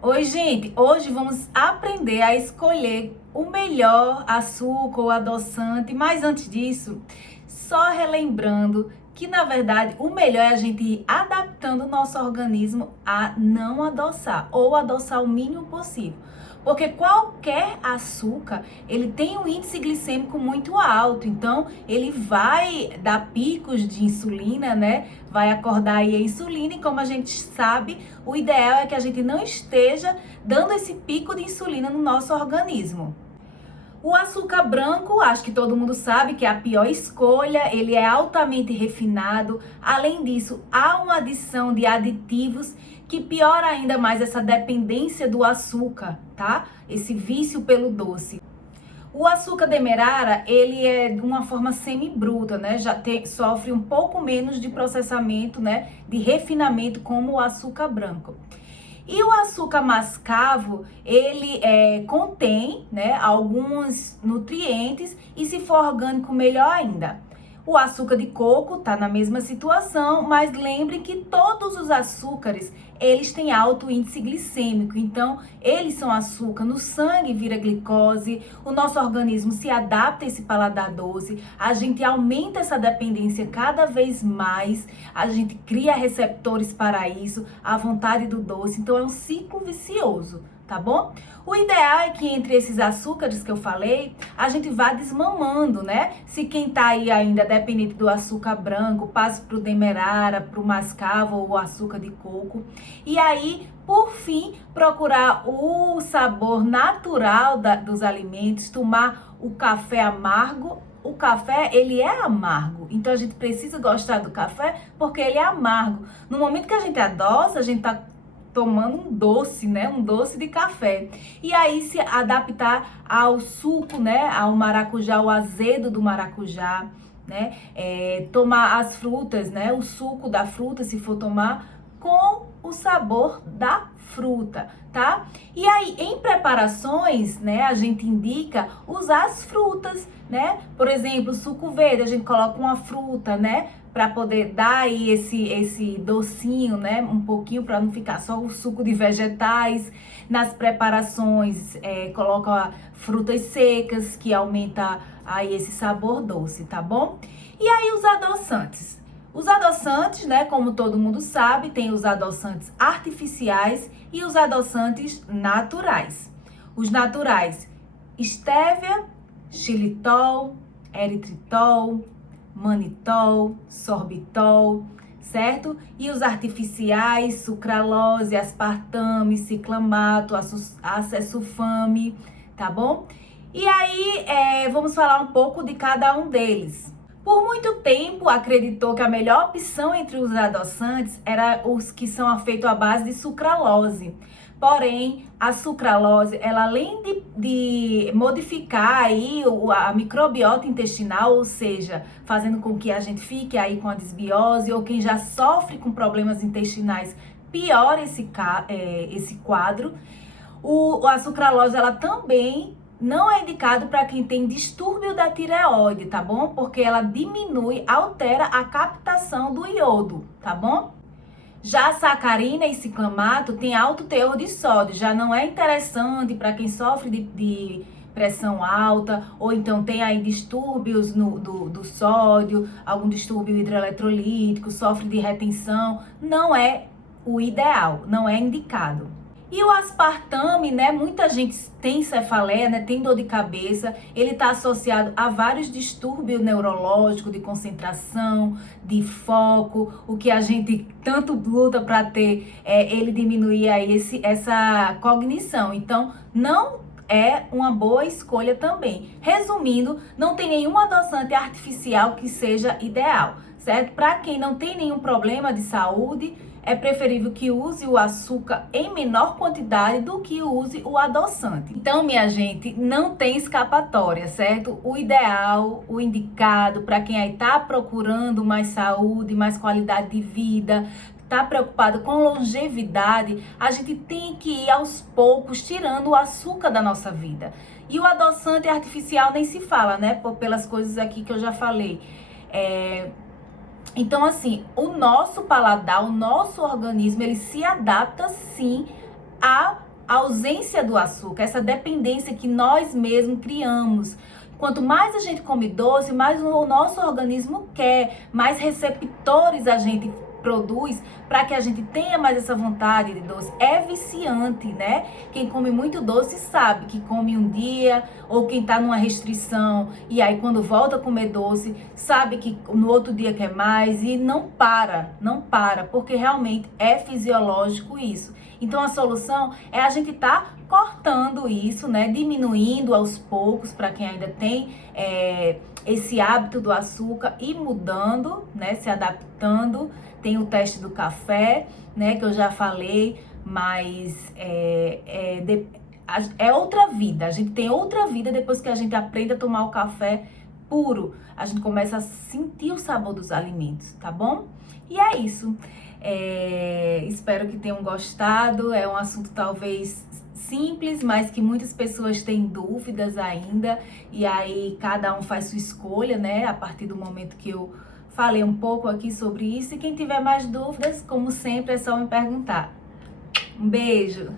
Oi, gente! Hoje vamos aprender a escolher o melhor açúcar ou adoçante, mas antes disso, só relembrando que na verdade o melhor é a gente ir adaptando o nosso organismo a não adoçar ou adoçar o mínimo possível. Porque qualquer açúcar, ele tem um índice glicêmico muito alto, então ele vai dar picos de insulina, né? Vai acordar aí a insulina e como a gente sabe, o ideal é que a gente não esteja dando esse pico de insulina no nosso organismo. O açúcar branco, acho que todo mundo sabe que é a pior escolha, ele é altamente refinado. Além disso, há uma adição de aditivos que piora ainda mais essa dependência do açúcar, tá? Esse vício pelo doce. O açúcar demerara, ele é de uma forma semi-bruta, né? Sofre um pouco menos de processamento, né? De refinamento como o açúcar branco. E o açúcar mascavo, ele contém, né, alguns nutrientes e se for orgânico, melhor ainda. O açúcar de coco está na mesma situação, mas lembre que todos os açúcares, eles têm alto índice glicêmico, então eles são açúcar, no sangue vira glicose, o nosso organismo se adapta a esse paladar doce, a gente aumenta essa dependência cada vez mais, a gente cria receptores para isso, a vontade do doce, então é um ciclo vicioso. Tá bom? O ideal é que entre esses açúcares que eu falei, a gente vá desmamando, né? Se quem tá aí ainda dependente do açúcar branco, passe pro demerara, pro mascavo ou o açúcar de coco. E aí, por fim, procurar o sabor natural dos alimentos, tomar o café amargo. O café, ele é amargo, então a gente precisa gostar do café porque ele é amargo. No momento que a gente adoça, a gente tá tomando um doce, né? Um doce de café. E aí se adaptar ao suco, né? Ao maracujá, o azedo do maracujá, né? Tomar as frutas, né? O suco da fruta, se for tomar, com o sabor da fruta, tá? E aí, em preparações, né, a gente indica usar as frutas, né? Por exemplo, suco verde, a gente coloca uma fruta, né? Para poder dar aí esse docinho, né? Um pouquinho para não ficar só o suco de vegetais. Nas preparações, coloca frutas secas, que aumenta aí esse sabor doce, tá bom? E aí os adoçantes. Os adoçantes, né, como todo mundo sabe, tem os adoçantes artificiais e os adoçantes naturais. Os naturais, estévia, xilitol, eritritol, manitol, sorbitol, certo? E os artificiais, sucralose, aspartame, ciclamato, acesulfame, tá bom? E aí, vamos falar um pouco de cada um deles. Por muito tempo, acreditou que a melhor opção entre os adoçantes era os que são feitos à base de sucralose. Porém, a sucralose, ela além de modificar aí a microbiota intestinal, ou seja, fazendo com que a gente fique aí com a desbiose, ou quem já sofre com problemas intestinais, piora esse quadro. A sucralose, ela também não é indicado para quem tem distúrbio da tireoide, tá bom? Porque ela altera a captação do iodo, tá bom? Já a sacarina e ciclamato tem alto teor de sódio, já não é interessante para quem sofre de pressão alta, ou então tem aí distúrbios do sódio, algum distúrbio hidroeletrolítico, sofre de retenção, não é o ideal, não é indicado. E o aspartame, né? Muita gente tem cefaleia, né? Tem dor de cabeça. Ele está associado a vários distúrbios neurológicos, de concentração, de foco. O que a gente tanto luta para ter, ele diminuir aí essa cognição. Então, não é uma boa escolha também. Resumindo, não tem nenhum adoçante artificial que seja ideal, certo? Para quem não tem nenhum problema de saúde, é preferível que use o açúcar em menor quantidade do que use o adoçante. Então, minha gente, não tem escapatória, certo? O ideal, o indicado para quem aí tá procurando mais saúde, mais qualidade de vida, tá preocupado com longevidade, a gente tem que ir aos poucos tirando o açúcar da nossa vida. E o adoçante artificial nem se fala, né? Pelas coisas aqui que eu já falei. Então, assim, o nosso paladar, o nosso organismo, ele se adapta sim a ausência do açúcar, essa dependência que nós mesmos criamos. Quanto mais a gente come doce, mais o nosso organismo quer, mais receptores a gente produz para que a gente tenha mais essa vontade de doce. É viciante, né? Quem come muito doce sabe que come um dia, ou quem tá numa restrição e aí quando volta a comer doce, sabe que no outro dia quer mais e não para, porque realmente é fisiológico isso. Então a solução é a gente tá cortando isso, né? Diminuindo aos poucos para quem ainda tem esse hábito do açúcar e mudando, né? Se adaptando. Tem o teste do café, né? Que eu já falei, mas é outra vida. A gente tem outra vida depois que a gente aprende a tomar o café puro. A gente começa a sentir o sabor dos alimentos, tá bom? E é isso. Espero que tenham gostado. É um assunto talvez simples, mas que muitas pessoas têm dúvidas ainda. E aí cada um faz sua escolha, né? A partir do momento que eu falei um pouco aqui sobre isso. E quem tiver mais dúvidas, como sempre, é só me perguntar. Um beijo!